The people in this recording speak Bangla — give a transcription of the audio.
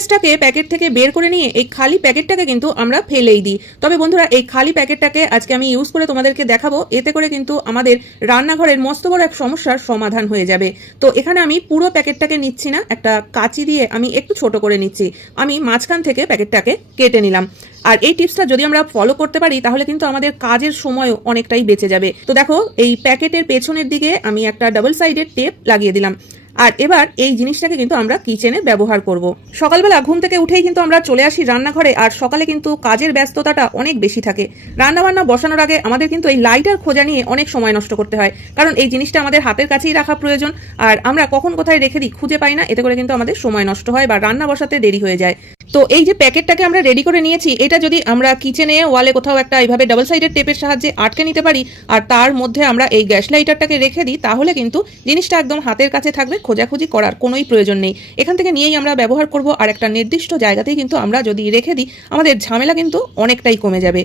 টুথপেস্টটাকে প্যাকেট থেকে বের করে নিয়ে এই খালি প্যাকেটটাকে কিন্তু আমরা ফেলেই দিই। তবে বন্ধুরা, এই খালি প্যাকেটটাকে আজকে আমি ইউজ করে তোমাদেরকে দেখাবো। এতে করে কিন্তু আমাদের রান্নাঘরের মস্ত বড় এক সমস্যার সমাধান হয়ে যাবে। তো এখানে আমি পুরো প্যাকেটটাকে নিচ্ছি না, একটা কাঁচি দিয়ে আমি একটু ছোট করে নিচ্ছি। আমি মাঝখান থেকে প্যাকেটটাকে কেটে নিলাম। আর এই টিপসটা যদি আমরা ফলো করতে পারি, তাহলে কিন্তু আমাদের কাজের সময়ও অনেকটাই বেঁচে যাবে। তো দেখো, এই প্যাকেটের পেছনের দিকে আমি একটা ডাবল সাইডের টেপ লাগিয়ে দিলাম। আর এবার এই জিনিসটাকে কিন্তু আমরা কিচেনে ব্যবহার করব। সকালবেলা ঘুম থেকে উঠেই কিন্তু আমরা চলে আসি রান্নাঘরে, আর সকালে কিন্তু কাজের ব্যস্ততাটা অনেক বেশি থাকে। রান্নাবান্না বসানোর আগে আমাদের কিন্তু এই লাইটার খোঁজা নিয়ে অনেক সময় নষ্ট করতে হয়, কারণ এই জিনিসটা আমাদের হাতের কাছেই রাখা প্রয়োজন, আর আমরা কখন কোথায় রেখে দিই খুঁজে পাই না, এতে করে কিন্তু আমাদের সময় নষ্ট হয় বা রান্না বসাতে দেরি হয়ে যায়। তো এই যে প্যাকেটটাকে আমরা রেডি করে নিয়েছি, এটা যদি আমরা কিচেনে ওয়ালে কোথাও একটা এইভাবে ডাবল সাইডের টেপের সাহায্যে আটকে নিতে পারি আর তার মধ্যে আমরা এই গ্যাস লাইটারটাকে রেখে দিই, তাহলে কিন্তু জিনিসটা একদম হাতের কাছে থাকবে, খোঁজাখুঁজি করার কোনোই প্রয়োজন নেই। এখান থেকে নিয়েই আমরা ব্যবহার করব, আর একটা নির্দিষ্ট জায়গাতেই কিন্তু আমরা যদি রেখে দিই, আমাদের ঝামেলা কিন্তু অনেকটাই কমে যাবে।